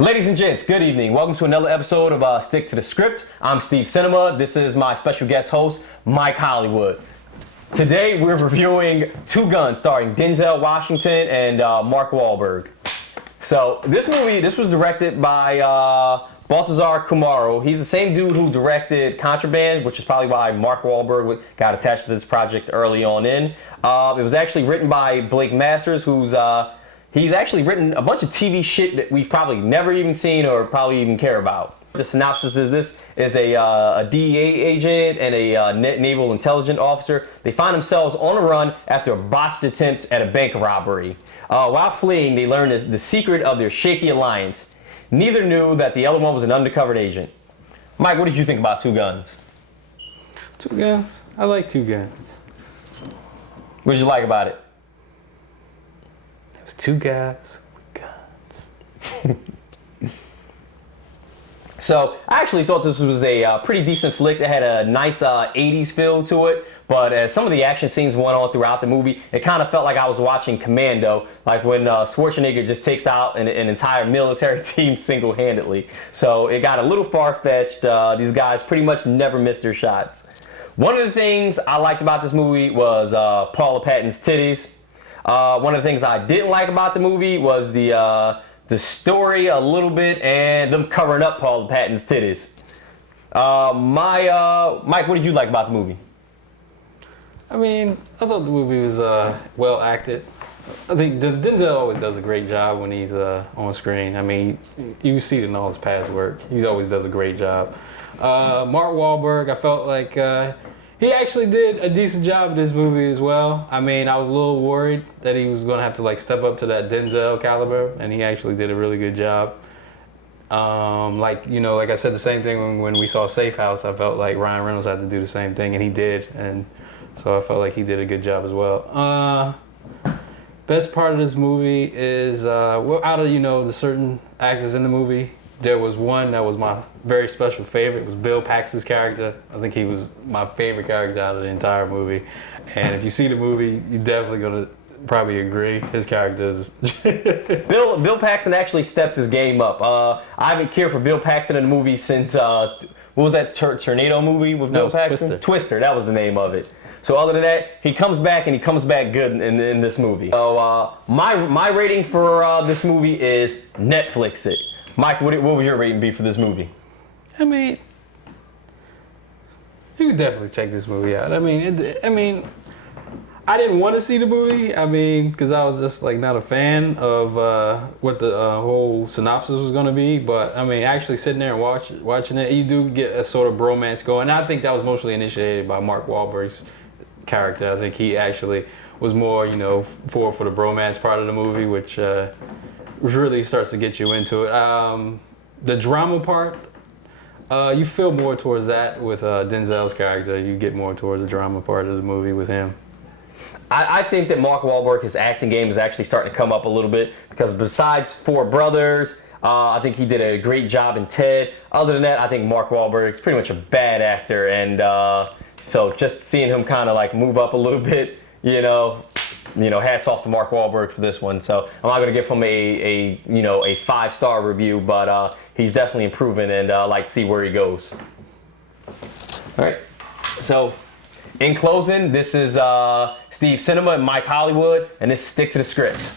Ladies and gents, good evening. Welcome to another episode of Stick to the Script. I'm Steve Cinema. This is my special guest host, Mike Hollywood. Today we're reviewing Two Guns starring Denzel Washington and Mark Wahlberg. So this was directed by Baltasar Kumaro. He's the same dude who directed Contraband, which is probably why Mark Wahlberg got attached to this project early on in. It was actually written by Blake Masters, he's actually written a bunch of TV shit that we've probably never even seen or probably even care about. The synopsis is this is a DEA agent and a naval intelligence officer. They find themselves on a run after a botched attempt at a bank robbery. While fleeing, they learn the secret of their shaky alliance. Neither knew that the other one was an undercover agent. Mike, what did you think about Two Guns? Two Guns? I like Two Guns. What did you like about it? There's two guys with guns. So I actually thought this was a pretty decent flick that had a nice 80s feel to it, but as some of the action scenes went on throughout the movie, it kind of felt like I was watching Commando, like when Schwarzenegger just takes out an entire military team single-handedly. So it got a little far-fetched. These guys pretty much never missed their shots. One of the things I liked about this movie was Paula Patton's titties. One of the things I didn't like about the movie was the story a little bit and them covering up Paula Patton's titties. Mike, what did you like about the movie? I mean, I thought the movie was well acted. I think Denzel always does a great job when he's on screen. I mean, you see it in all his past work. He always does a great job. Mark Wahlberg, I felt like he actually did a decent job in this movie as well. I mean, I was a little worried that he was going to have to step up to that Denzel caliber, and he actually did a really good job. Like I said the same thing when we saw Safe House. I felt like Ryan Reynolds had to do the same thing, and he did. And so I felt like he did a good job as well. Best part of this movie is, out of, the certain actors in the movie, there was one that was my very special favorite. It was Bill Paxton's character. I think he was my favorite character out of the entire movie. And if you see the movie, you're definitely going to probably agree. His character is... Bill Paxton actually stepped his game up. I haven't cared for Bill Paxton in the movie since, what was that Tornado movie with Bill Paxton? Twister, that was the name of it. So other than that, he comes back and he comes back good in this movie. So my rating for this movie is Netflix it. Mike, what would your rating be for this movie? I mean, you can definitely check this movie out. I mean, I didn't want to see the movie. I mean, because I was just not a fan of what the whole synopsis was going to be. But I mean, actually sitting there and watching it, you do get a sort of bromance going. And I think that was mostly initiated by Mark Wahlberg's character. I think he actually was more, for the bromance part of the movie, which really starts to get you into it. The drama part, you feel more towards that with Denzel's character. You get more towards the drama part of the movie with him. I think that Mark Wahlberg, his acting game is actually starting to come up a little bit because besides Four Brothers, I think he did a great job in Ted. Other than that, I think Mark Wahlberg is pretty much a bad actor, and so just seeing him kind of move up a little bit, hats off to Mark Wahlberg for this one. So I'm not going to give him a 5-star review, but he's definitely improving, and I like to see where he goes. All right. So in closing, this is Steve Cinema and Mike Hollywood, and this is Stick to the Script.